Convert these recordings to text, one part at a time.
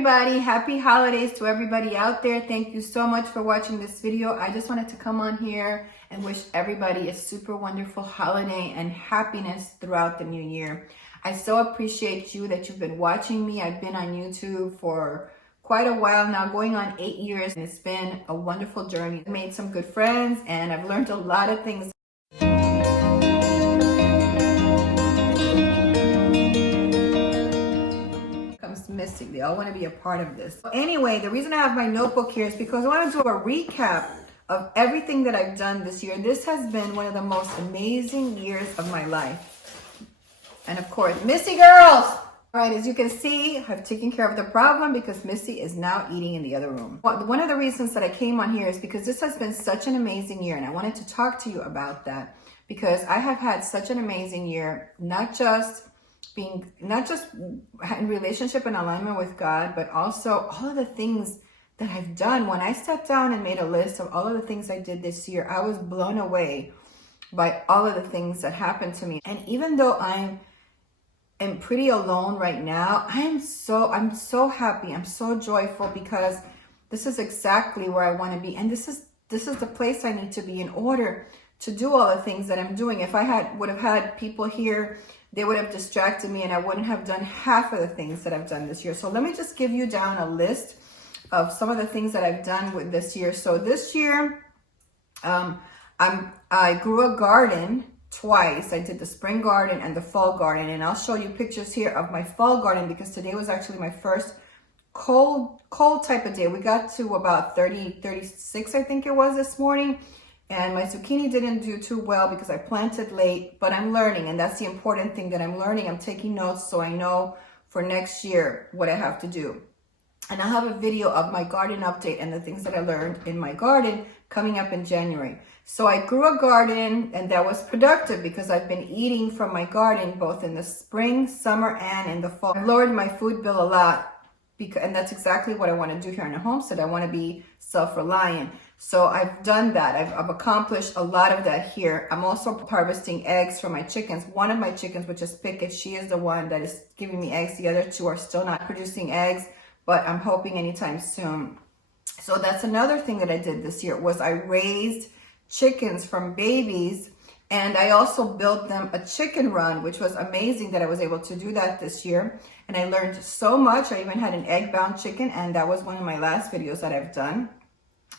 everybody. Happy holidays to everybody out there. Thank you so much for watching this video. I just wanted to come on here and wish everybody a super wonderful holiday and happiness throughout the new year. I so appreciate you that you've been watching me. I've been on YouTube for quite a while now, going on 8 years, and it's been a wonderful journey. I've made some good friends and I've learned a lot of things. Mystic. They all want to be a part of this. Anyway, the reason I have my notebook here is because I want to do a recap of everything that I've done this year. This has been one of the most amazing years of my life. And of course, Missy girls! All right, as you can see, I've taken care of the problem because Missy is now eating in the other room. One of the reasons that I came on here is because this has been such an amazing year, and I wanted to talk to you about that because I have had such an amazing year, not just in relationship and alignment with God, but also all of the things that I've done. When I sat down and made a list of all of the things I did this year, I was blown away by all of the things that happened to me. And even though I am pretty alone right now, I'm so happy. I'm so joyful because this is exactly where I want to be. And this is the place I need to be in order to do all the things that I'm doing. If I would have had people here, they would have distracted me and I wouldn't have done half of the things that I've done this year. So let me just give you down a list of some of the things that I've done with this year. So this year, I grew a garden twice. I did the spring garden and the fall garden, and I'll show you pictures here of my fall garden because today was actually my first cold type of day. We got to about 36, I think it was this morning. And my zucchini didn't do too well because I planted late, but I'm learning. And that's the important thing that I'm learning. I'm taking notes so I know for next year what I have to do. And I'll have a video of my garden update and the things that I learned in my garden coming up in January. So I grew a garden and that was productive because I've been eating from my garden both in the spring, summer, and in the fall. I've lowered my food bill a lot and that's exactly what I want to do here in the homestead. I want to be self-reliant. So I've done that. I've accomplished a lot of that here. I'm also harvesting eggs from my chickens. One of my chickens, which is Pickett, she is the one that is giving me eggs. The other two are still not producing eggs, but I'm hoping anytime soon. So that's another thing that I did this year was I raised chickens from babies, and I also built them a chicken run, which was amazing that I was able to do that this year. And I learned so much. I even had an egg-bound chicken, and that was one of my last videos that I've done.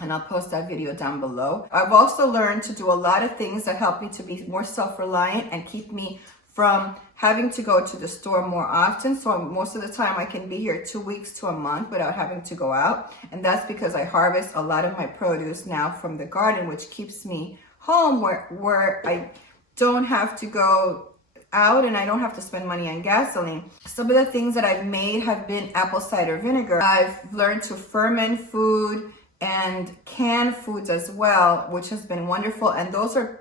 And I'll post that video down below. I've also learned to do a lot of things that help me to be more self-reliant and keep me from having to go to the store more often. So most of the time I can be here 2 weeks to a month without having to go out. And that's because I harvest a lot of my produce now from the garden, which keeps me home where I don't have to go out and I don't have to spend money on gasoline. Some of the things that I've made have been apple cider vinegar. I've learned to ferment food and canned foods as well, which has been wonderful. And those are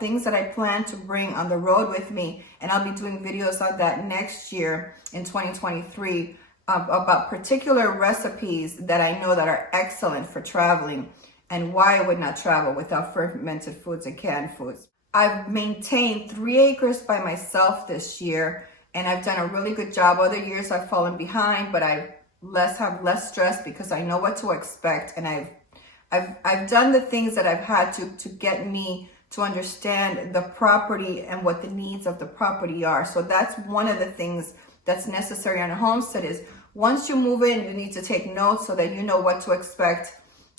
things that I plan to bring on the road with me. And I'll be doing videos on that next year in 2023 about particular recipes that I know that are excellent for traveling and why I would not travel without fermented foods and canned foods. I've maintained 3 acres by myself this year, and I've done a really good job. Other years I've fallen behind, but I have less stress because I know what to expect, and I've done the things that I've had to get me to understand the property and what the needs of the property are. So that's one of the things that's necessary on a homestead is once you move in, you need to take notes so that you know what to expect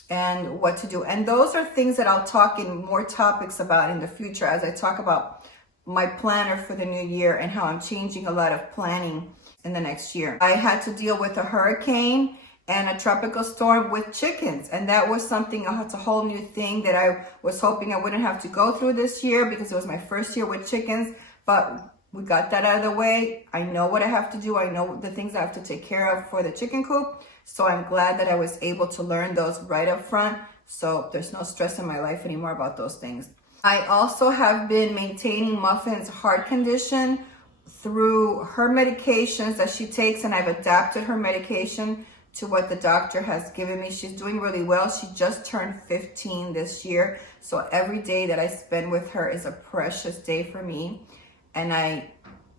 and what to do. And those are things that I'll talk in more topics about in the future as I talk about my planner for the new year and how I'm changing a lot of planning in the next year. I had to deal with a hurricane and a tropical storm with chickens. And that was something, it's a whole new thing that I was hoping I wouldn't have to go through this year because it was my first year with chickens, but we got that out of the way. I know what I have to do. I know the things I have to take care of for the chicken coop. So I'm glad that I was able to learn those right up front. So there's no stress in my life anymore about those things. I also have been maintaining Muffin's heart condition through her medications that she takes, and I've adapted her medication to what the doctor has given me. She's doing really well. She just turned 15 this year. So every day that I spend with her is a precious day for me. And I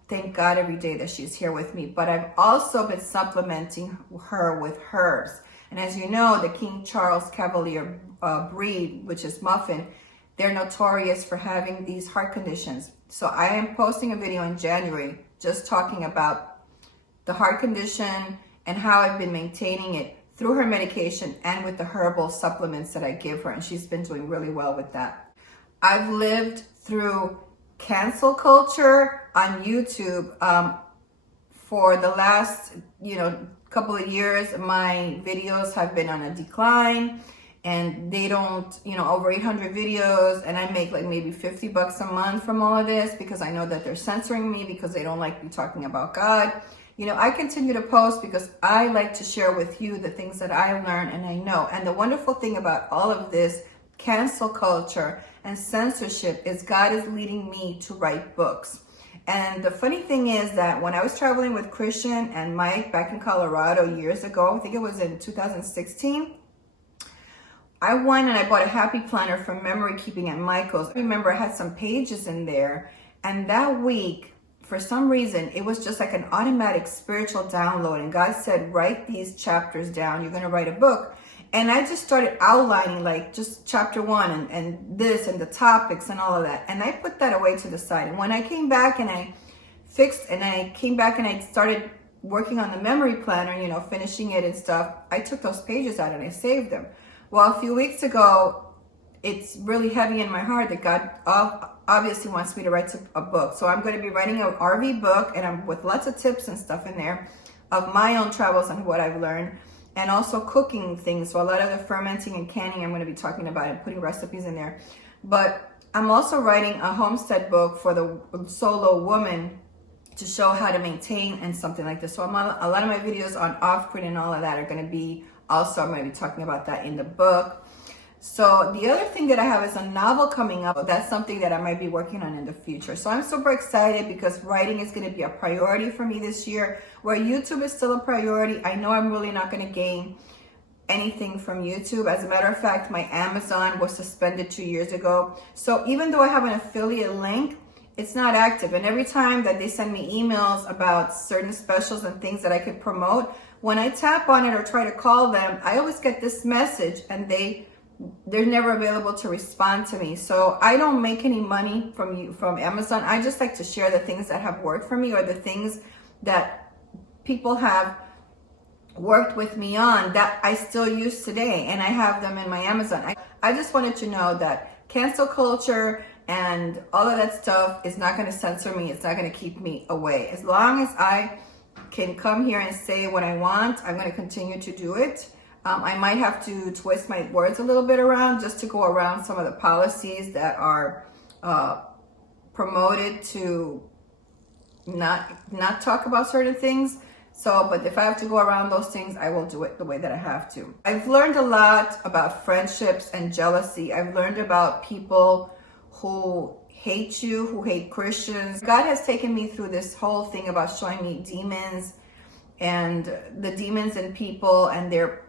thank God every day that she's here with me. But I've also been supplementing her with herbs. And as you know, the King Charles Cavalier breed, which is Muffin, they're notorious for having these heart conditions. So I am posting a video in January just talking about the heart condition and how I've been maintaining it through her medication and with the herbal supplements that I give her. And she's been doing really well with that. I've lived through cancel culture on YouTube for the last, couple of years. My videos have been on a decline, and they don't, over 800 videos, and I make like maybe $50 a month from all of this because I know that they're censoring me because they don't like me talking about God. I continue to post because I like to share with you the things that I learn and I know. And the wonderful thing about all of this cancel culture and censorship is God is leading me to write books. And the funny thing is that when I was traveling with Christian and Mike back in Colorado years ago, I think it was in 2016, I went and I bought a happy planner from Memory Keeping at Michael's. I remember I had some pages in there, and that week, for some reason, it was just like an automatic spiritual download. And God said, write these chapters down. You're going to write a book. And I just started outlining like just chapter 1 and this and the topics and all of that. And I put that away to the side. And when I came back and I started working on the memory planner, finishing it and stuff, I took those pages out and I saved them. Well, a few weeks ago, it's really heavy in my heart that God obviously wants me to write a book. So I'm going to be writing an RV book, and I'm with lots of tips and stuff in there of my own travels and what I've learned, and also cooking things. So a lot of the fermenting and canning I'm going to be talking about and putting recipes in there. But I'm also writing a homestead book for the solo woman to show how to maintain and something like this. So a lot of my videos on off-grid and all of that are going to be also, I'm going to be talking about that in the book. So the other thing that I have is a novel coming up. That's something that I might be working on in the future. So I'm super excited because writing is going to be a priority for me this year. Where YouTube is still a priority, I know I'm really not going to gain anything from YouTube. As a matter of fact, my Amazon was suspended 2 years ago. So even though I have an affiliate link, it's not active. And every time that they send me emails about certain specials and things that I could promote, when I tap on it or try to call them, I always get this message and they're never available to respond to me. So I don't make any money from Amazon. I just like to share the things that have worked for me or the things that people have worked with me on that I still use today, and I have them in my Amazon. I just wanted to know that cancel culture and all of that stuff is not going to censor me. It's not going to keep me away. As long as I can come here and say what I want, I'm going to continue to do it. I might have to twist my words a little bit around just to go around some of the policies that are promoted to not talk about certain things. So, but if I have to go around those things, I will do it the way that I have to. I've learned a lot about friendships and jealousy. I've learned about people who hate you, who hate Christians. God has taken me through this whole thing about showing me demons and the demons in people and their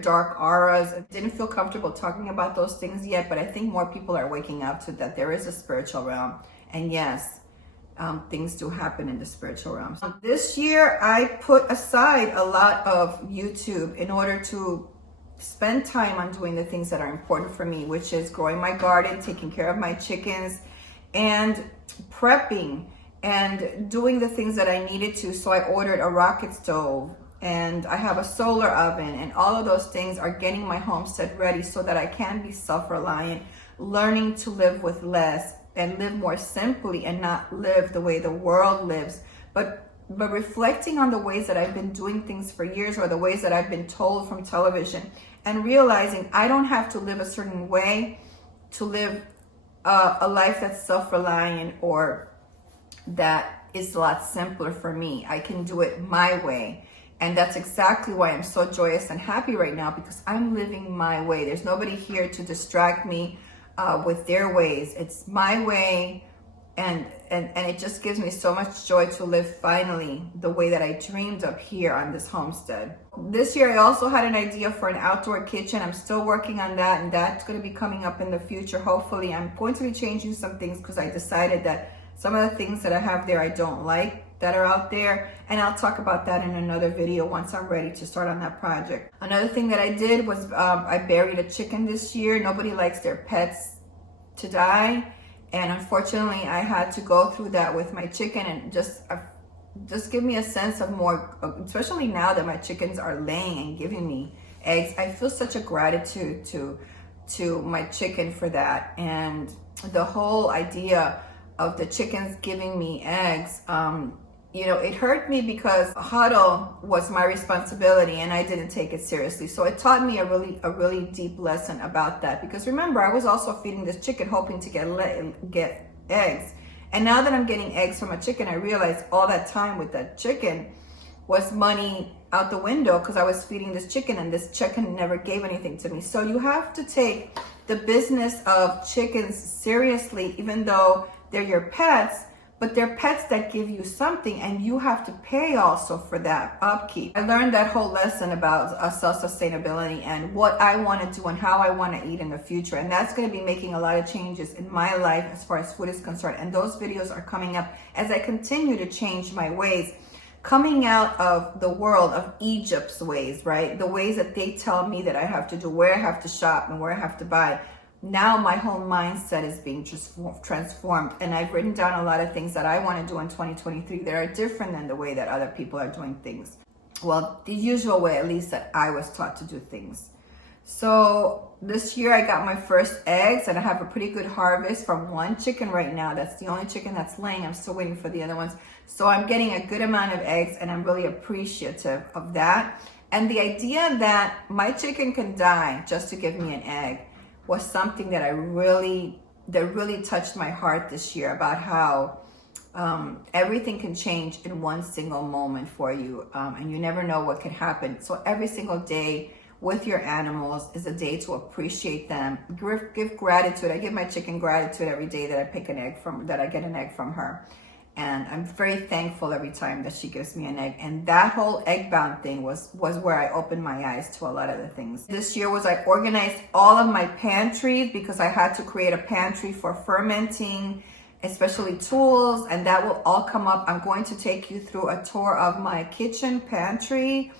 dark auras. I didn't feel comfortable talking about those things yet, but I think more people are waking up to that there is a spiritual realm. And yes, things do happen in the spiritual realm. This year, I put aside a lot of YouTube in order to spend time on doing the things that are important for me, which is growing my garden, taking care of my chickens, and prepping and doing the things that I needed to. So I ordered a rocket stove, and I have a solar oven, and all of those things are getting my homestead ready so that I can be self-reliant, learning to live with less and live more simply and not live the way the world lives, but reflecting on the ways that I've been doing things for years or the ways that I've been told from television, and realizing I don't have to live a certain way to live a life that's self-reliant or that is a lot simpler for me. I can do it my way. And that's exactly why I'm so joyous and happy right now, because I'm living my way. There's nobody here to distract me with their ways. It's my way, and it just gives me so much joy to live finally the way that I dreamed of here on this homestead. This year I also had an idea for an outdoor kitchen. I'm still working on that, and that's going to be coming up in the future. Hopefully I'm going to be changing some things because I decided that some of the things that I have there I don't like. that are out there, and I'll talk about that in another video once I'm ready to start on that project. Another thing that I did was I buried a chicken this year. Nobody likes their pets to die, and unfortunately I had to go through that with my chicken, and just give me a sense of more, especially now that my chickens are laying and giving me eggs. I feel such a gratitude to my chicken for that, and the whole idea of the chickens giving me eggs, you know, it hurt me because huddle was my responsibility and I didn't take it seriously. So it taught me a really deep lesson about that, because remember, I was also feeding this chicken hoping to get eggs. And now that I'm getting eggs from a chicken, I realize all that time with that chicken was money out the window, because I was feeding this chicken and this chicken never gave anything to me. So you have to take the business of chickens seriously, even though they're your pets, but they're pets that give you something, and you have to pay also for that upkeep. I learned that whole lesson about self-sustainability and what I want to do and how I want to eat in the future. And that's going to be making a lot of changes in my life as far as food is concerned. And those videos are coming up as I continue to change my ways, coming out of the world of Egypt's ways, right? The ways that they tell me that I have to do, where I have to shop and where I have to buy. Now my whole mindset is being transformed, and I've written down a lot of things that I want to do in 2023 that are different than the way that other people are doing things. Well, the usual way, at least, that I was taught to do things. So this year I got my first eggs, and I have a pretty good harvest from one chicken right now. That's the only chicken that's laying. I'm still waiting for the other ones. So I'm getting a good amount of eggs, and I'm really appreciative of that. And the idea that my chicken can die just to give me an egg was something that really touched my heart this year, about how everything can change in one single moment for you, and you never know what could happen. So every single day with your animals is a day to appreciate them, give gratitude. I give my chicken gratitude every day that I get an egg from her. And I'm very thankful every time that she gives me an egg. And that whole egg bound thing was where I opened my eyes to a lot of the things. This year was I organized all of my pantries, because I had to create a pantry for fermenting, especially tools, and that will all come up. I'm going to take you through a tour of my kitchen pantry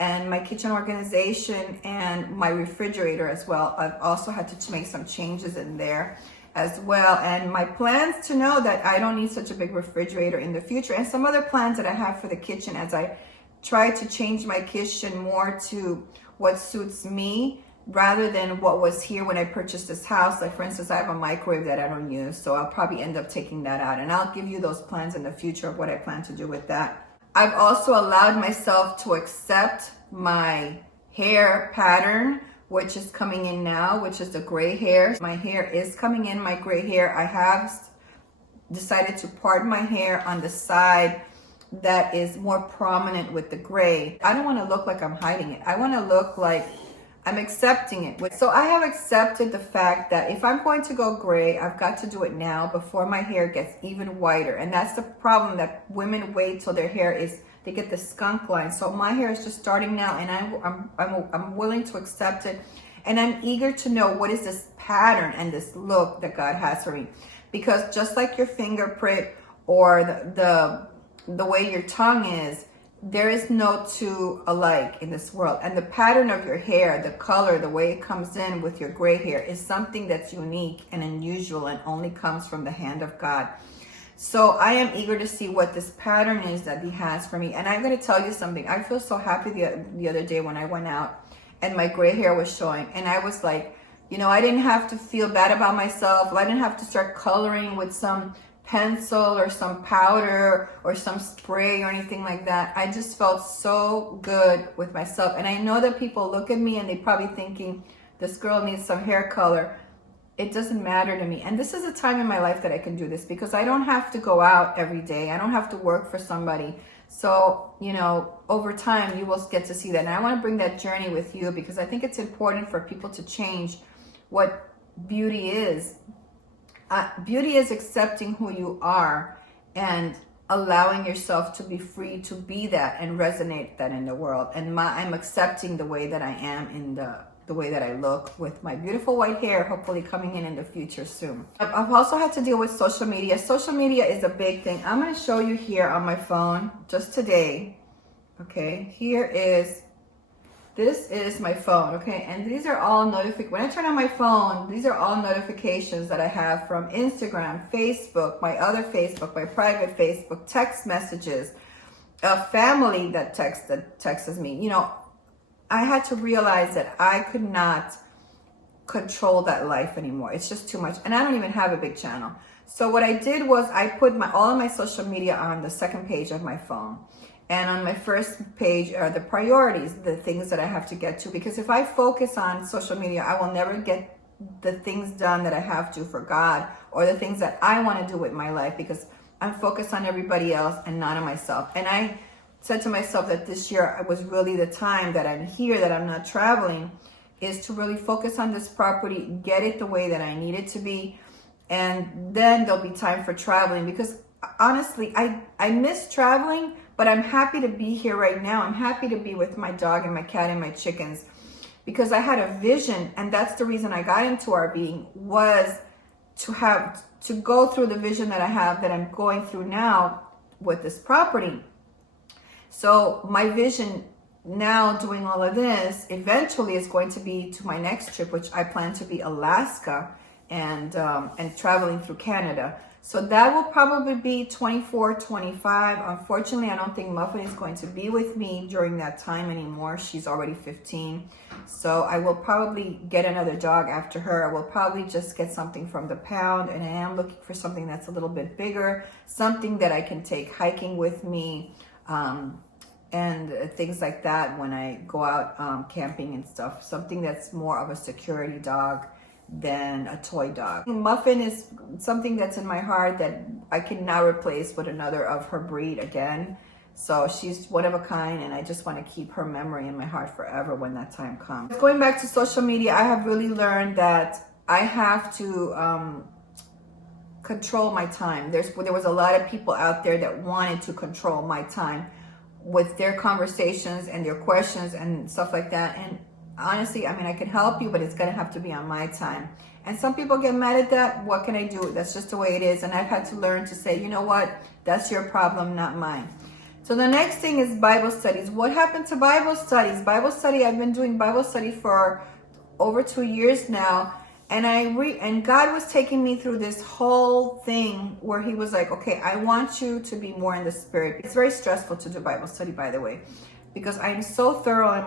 and my kitchen organization and my refrigerator as well. I've also had to make some changes in there as well, and my plans to know that I don't need such a big refrigerator in the future, and some other plans that I have for the kitchen as I try to change my kitchen more to what suits me rather than what was here when I purchased this house. Like, for instance, I have a microwave that I don't use, so I'll probably end up taking that out, and I'll give you those plans in the future of what I plan to do with that. I've also allowed myself to accept my hair pattern, which is coming in now, which is the gray hair. My hair is coming in, my gray hair. I have decided to part my hair on the side that is more prominent with the gray. I don't want to look like I'm hiding it. I want to look like I'm accepting it. So I have accepted the fact that if I'm going to go gray, I've got to do it now before my hair gets even whiter. And that's the problem, that women wait till their hair they get the skunk line. So my hair is just starting now, and I'm willing to accept it, and I'm eager to know what is this pattern and this look that God has for me. Because just like your fingerprint or the way your tongue is, there is no two alike in this world. And the pattern of your hair, the color, the way it comes in with your gray hair is something that's unique and unusual and only comes from the hand of God. So I am eager to see what this pattern is that He has for me. And I'm going to tell you something. I feel so happy the other day when I went out and my gray hair was showing. And I was like, you know, I didn't have to feel bad about myself. I didn't have to start coloring with some pencil or some powder or some spray or anything like that. I just felt so good with myself. And I know that people look at me and they probably thinking, this girl needs some hair color. It doesn't matter to me. And this is a time in my life that I can do this, because I don't have to go out every day. I don't have to work for somebody. So, you know, over time you will get to see that. And I want to bring that journey with you, because I think it's important for people to change what beauty is. Beauty is accepting who you are and allowing yourself to be free to be that and resonate that in the world. And I'm accepting the way that I am in the the way that I look with my beautiful white hair, hopefully coming in the future soon. I've also had to deal with social media. Social media is a big thing. I'm going to show you here on my phone just today. Okay, this is my phone, okay? And these are all when I turn on my phone, these are all notifications that I have from Instagram, Facebook, my other Facebook, my private Facebook, text messages, a family that texts me. You know, I had to realize that I could not control that life anymore. It's just too much. And I don't even have a big channel. So what I did was I put all of my social media on the second page of my phone. And on my first page are the priorities, the things that I have to get to. Because if I focus on social media, I will never get the things done that I have to for God, or the things that I want to do with my life, because I'm focused on everybody else and not on myself. And I said to myself that this year was really the time that I'm here, that I'm not traveling, is to really focus on this property, get it the way that I need it to be. And then there'll be time for traveling, because honestly, I miss traveling, but I'm happy to be here right now. I'm happy to be with my dog and my cat and my chickens, because I had a vision, and that's the reason I got into RVing, was to go through the vision that I have, that I'm going through now with this property. So my vision now, doing all of this, eventually is going to be to my next trip, which I plan to be Alaska and traveling through Canada. So that will probably be 24, 25. Unfortunately, I don't think Muffin is going to be with me during that time anymore. She's already 15. So I will probably get another dog after her. I will probably just get something from the pound. And I am looking for something that's a little bit bigger, something that I can take hiking with me, and things like that when I go out camping and stuff. Something that's more of a security dog than a toy dog. Muffin is something that's in my heart that I cannot replace with another of her breed again. So she's one of a kind, and I just want to keep her memory in my heart forever when that time comes. Going back to social media, I have really learned that I have to control my time. There was a lot of people out there that wanted to control my time with their conversations and their questions and stuff like that. And honestly, I mean, I can help you, but it's going to have to be on my time. And some people get mad at that. What can I do? That's just the way it is. And I've had to learn to say, you know what? That's your problem, not mine. So the next thing is Bible studies. What happened to Bible studies? Bible study, I've been doing Bible study for over 2 years now. And God was taking me through this whole thing where he was like, okay, I want you to be more in the spirit. It's very stressful to do Bible study, by the way, because I'm so thorough in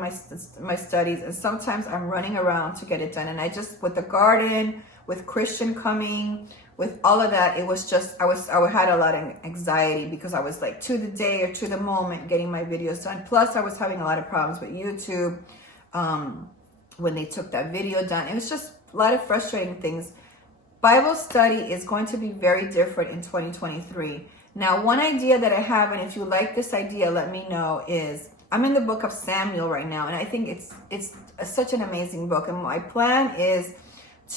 my studies, and sometimes I'm running around to get it done. And I just, with the garden, with Christian coming, with all of that, it was just, I had a lot of anxiety, because I was like to the day or to the moment getting my videos done. Plus I was having a lot of problems with YouTube when they took that video down. It was just a lot of frustrating things. Bible study is going to be very different in 2023. Now, one idea that I have, and if you like this idea, let me know, is I'm in the book of Samuel right now, and I think it's such an amazing book. And my plan is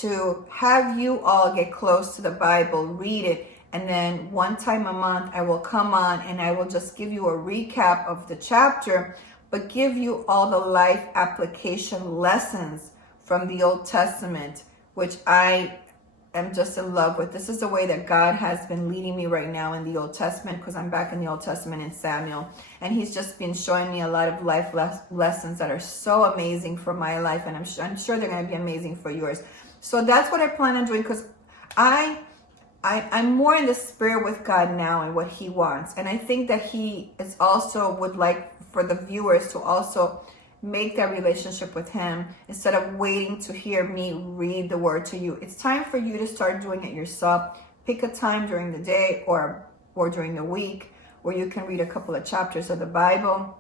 to have you all get close to the Bible, read it, and then one time a month I will come on and I will just give you a recap of the chapter, but give you all the life application lessons from the Old Testament, which I am just in love with. This is the way that God has been leading me right now in the Old Testament, because I'm back in the Old Testament in Samuel, and he's just been showing me a lot of life lessons that are so amazing for my life, and I'm sure they're going to be amazing for yours. So that's what I plan on doing, because I'm more in the spirit with God now and what he wants. And I think that he is also would like for the viewers to also make that relationship with him, instead of waiting to hear me read the word to you. It's time for you to start doing it yourself. Pick a time during the day or during the week where you can read a couple of chapters of the Bible,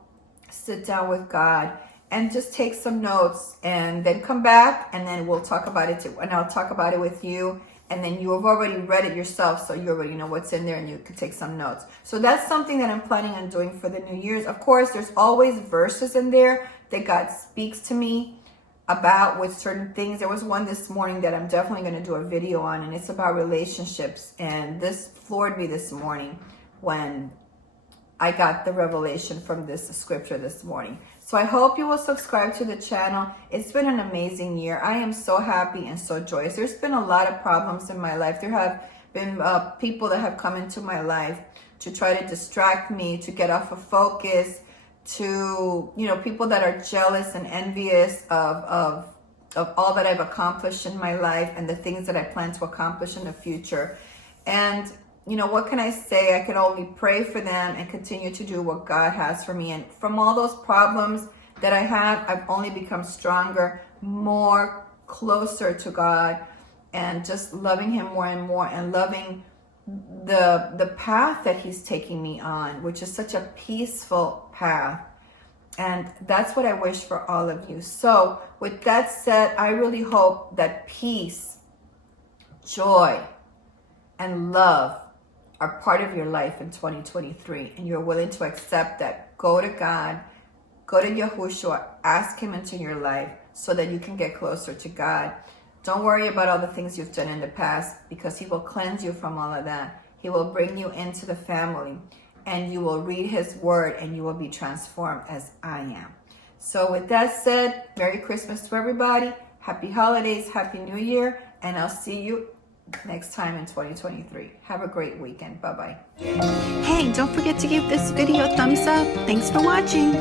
sit down with God, and just take some notes, and then come back, and then we'll talk about it too. And I'll talk about it with you, and then you have already read it yourself, so you already know what's in there, and you can take some notes. So that's something that I'm planning on doing for the New Year's. Of course, there's always verses in there that God speaks to me about with certain things. There was one this morning that I'm definitely going to do a video on, and it's about relationships. And this floored me this morning when I got the revelation from this scripture this morning. So I hope you will subscribe to the channel. It's been an amazing year. I am so happy and so joyous. There's been a lot of problems in my life. There have been people that have come into my life to try to distract me, to get off of focus, to, you know, people that are jealous and envious of all that I've accomplished in my life and the things that I plan to accomplish in the future. And you know, what can I say? I can only pray for them and continue to do what God has for me. And from all those problems that I have, I've only become stronger, more closer to God, and just loving him more and more, and loving the path that he's taking me on, which is such a peaceful path. And that's what I wish for all of you. So with that said, I really hope that peace, joy, and love are part of your life in 2023, and you're willing to accept that. Go to God, go to Yahushua, ask him into your life so that you can get closer to God. Don't worry about all the things you've done in the past, because he will cleanse you from all of that. He will bring you into the family, and you will read his word, and you will be transformed as I am. So with that said, Merry Christmas to everybody. Happy holidays, Happy New Year, and I'll see you next time in 2023. Have a great weekend. Bye-bye. Hey, don't forget to give this video a thumbs up. Thanks for watching.